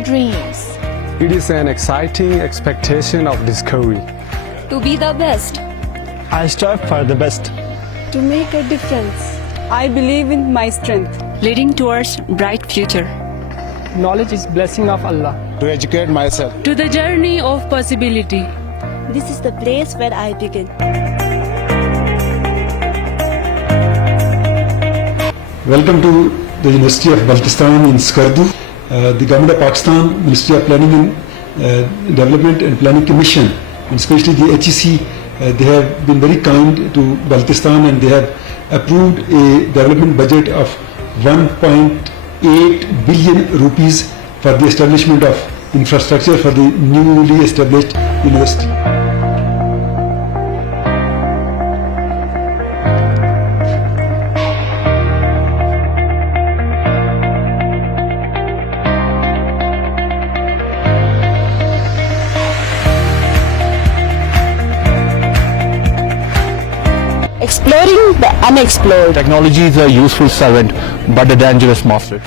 their dreams. It is an exciting expectation of discovery. To be the best. I strive for the best. To make a difference. I believe in my strength. Leading towards bright future. Knowledge is blessing of Allah. To educate myself. To the journey of possibility. This is the place where I begin. Welcome to the University of Baltistan in Skardu. The Government of Pakistan, Ministry of Planning and Development and Planning Commission, and especially the HEC, they have been very kind to Baltistan and they have approved a development budget of 1.8 billion rupees for the establishment of infrastructure for the newly established university. Exploring the unexplored. Technology is a useful servant, but a dangerous master.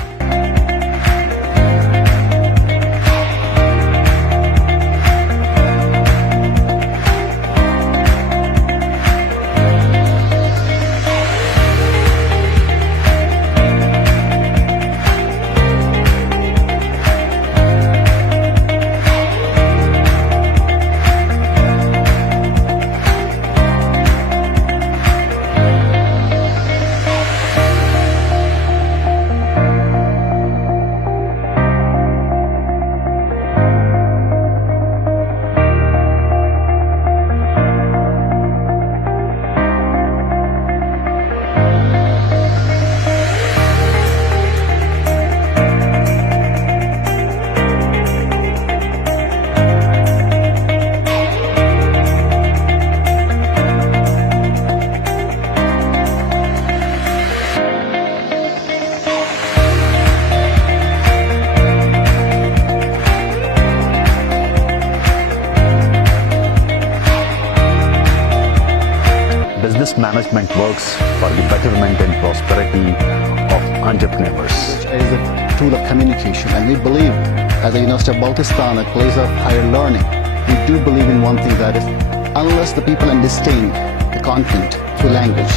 Business management works for the betterment and prosperity of entrepreneurs. It is a tool of communication, and we believe as a University of Baltistan, a place of higher learning, we do believe in one thing, that is, unless the people understand the content through language,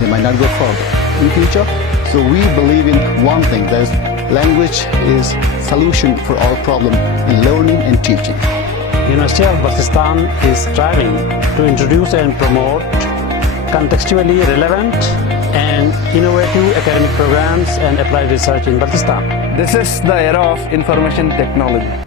they might not go further in future. So we believe in one thing, that is, language is solution for all problems in learning and teaching. University of Baltistan is striving to introduce and promote contextually relevant and innovative academic programs and applied research in Baltistan. This is the era of information technology.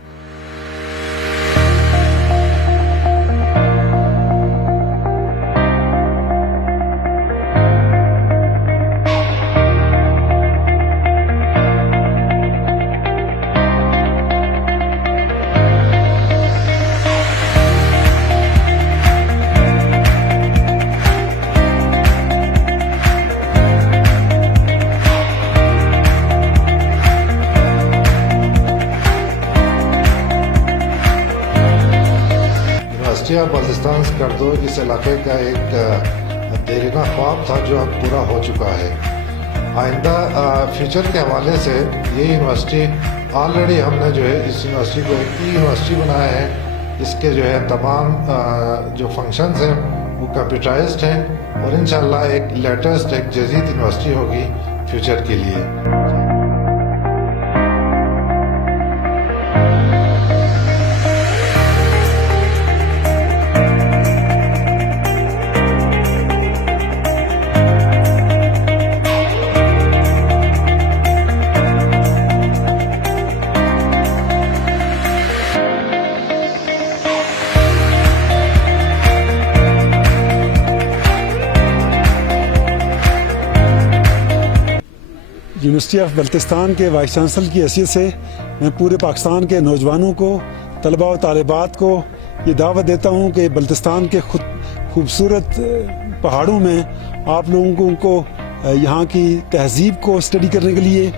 University of Baltistan Skardu اس علاقے کا ایک دیرینہ خواب تھا جو اب پورا ہو چکا ہے. آئندہ فیوچر کے حوالے سے یہ یونیورسٹی آلریڈی ہم نے جو ہے اس یونیورسٹی کو ایک یونیورسٹی بنایا ہے. اس کے جو ہے تمام جو فنکشنز ہیں وہ کمپیوٹرائزڈ ہیں اور انشاءاللہ ایک لیٹسٹ ایک جدید یونیورسٹی ہوگی فیوچر کے لیے. یونیورسٹی آف بلتستان کے وائس چانسلر کی حیثیت سے میں پورے پاکستان کے نوجوانوں کو، طلباء و طالبات کو یہ دعوت دیتا ہوں کہ بلتستان کے خوبصورت پہاڑوں میں آپ لوگوں کو یہاں کی تہذیب کو اسٹڈی کرنے کے لیے،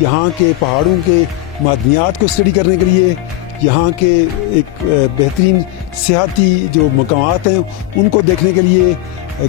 یہاں کے پہاڑوں کے معدنیات کو اسٹڈی کرنے کے لیے، یہاں کے ایک بہترین سیاحتی جو مقامات ہیں ان کو دیکھنے کے لیے،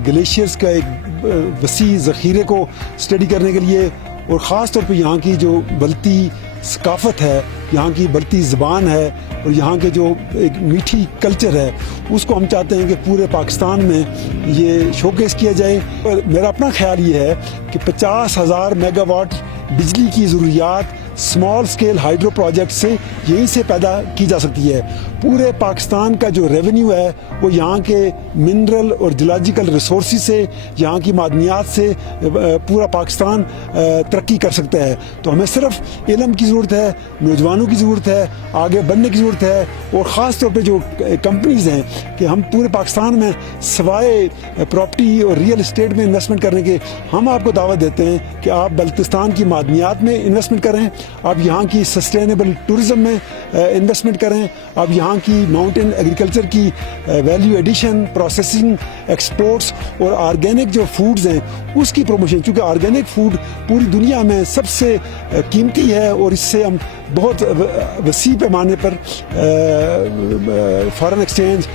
گلیشیئرز کا ایک وسیع ذخیرے کو اسٹڈی کرنے کے لیے، اور خاص طور پہ یہاں کی جو بلتی ثقافت ہے, یہاں کی بڑھتی زبان ہے اور یہاں کے جو ایک میٹھی کلچر ہے, اس کو ہم چاہتے ہیں کہ پورے پاکستان میں یہ شوکیس کیا جائے. اور میرا اپنا خیال یہ ہے کہ 50,000 میگا واٹ بجلی کی ضروریات اسمال اسکیل ہائیڈرو پروجیکٹ سے یہیں سے پیدا کی جا سکتی ہے. پورے پاکستان کا جو ریونیو ہے وہ یہاں کے منرل اور جیولوجیکل ریسورسز سے, یہاں کی معدنیات سے پورا پاکستان ترقی کر سکتا ہے. تو ہمیں صرف علم کی ضرورت ہے, نوجوانوں کی ضرورت ہے, آگے بڑھنے کی ضرورت ہے, اور خاص طور پہ جو کمپنیز ہیں کہ ہم پورے پاکستان میں سوائے پراپرٹی اور ریئل اسٹیٹ میں انویسٹمنٹ کرنے کے, ہم آپ کو دعوت دیتے ہیں کہ آپ بلتستان کی معدنیات میں انویسٹمنٹ کریں, آپ یہاں کی سسٹینیبل ٹورزم میں انویسٹمنٹ کریں, آپ یہاں کی ماؤنٹین ایگریکلچر کی ویلیو ایڈیشن, پروسیسنگ, ایکسپورٹس اور آرگینک جو فوڈز ہیں اس کی پروموشن, چونکہ آرگینک فوڈ پوری دنیا میں سب سے قیمتی ہے اور اس سے ہم بہت وسیع پیمانے پر فارن ایکسچینج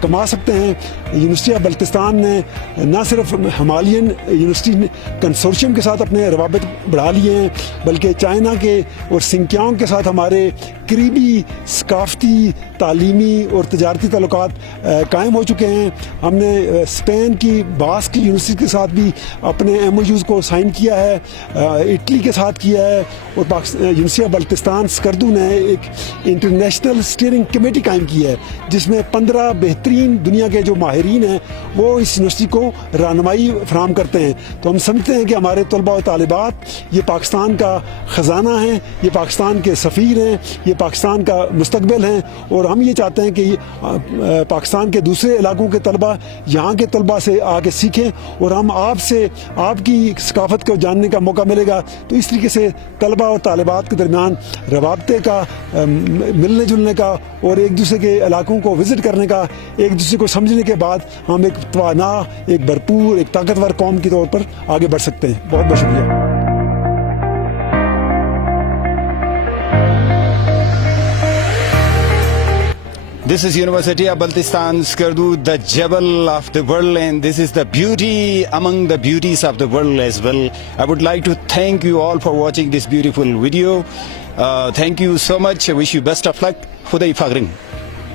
کما سکتے ہیں. یونیورسٹی آف بلتستان نے نہ صرف ہمالین یونیورسٹی کنسورشیم کے ساتھ اپنے روابط بڑھا لیے ہیں, بلکہ چائنا کے اور سنکیانگ کے ساتھ ہمارے قریبی ثقافتی, تعلیمی اور تجارتی تعلقات قائم ہو چکے ہیں. ہم نے اسپین کی باسک یونیورسٹی کے ساتھ بھی اپنے ایم او یوز کو سائن کیا ہے, اٹلی کے ساتھ کیا ہے, اور یونیورسٹی آف بلتستان سکردو نے ایک انٹرنیشنل اسٹیئرنگ کمیٹی قائم کی ہے جس میں 15 بہترین دنیا کے جو ماہرین ہیں وہ اس یونیورسٹی کو رہنمائی فراہم کرتے ہیں. تو ہم سمجھتے ہیں کہ ہمارے طلباء و طالبات یہ پاکستان کا خزانہ ہیں, یہ پاکستان کے سفیر ہیں, یہ پاکستان کا مستقبل ہیں, اور ہم یہ چاہتے ہیں کہ پاکستان کے دوسرے علاقوں کے طلباء یہاں کے طلباء سے آ کے سیکھیں, اور ہم آپ سے آپ کی ثقافت کو جاننے کا موقع ملے گا. تو اس طریقے سے طلباء اور طالبات کے درمیان روابطے کا, ملنے جلنے کا اور ایک دوسرے کے علاقوں کو وزٹ کرنے کا, ایک دوسرے کو سمجھنے کے بعد ہم ایک توانا, ایک بھرپور, ایک طاقتور قوم کے طور پر آگے بڑھ سکتے ہیں. بہت بہت شکریہ. This is University of Baltistan, Skardu, the jewel of the world, and this is the beauty among the beauties of the world as well. I would like to thank you all for watching this beautiful video. Thank you so much. I wish you best of luck. Khudai Fagring.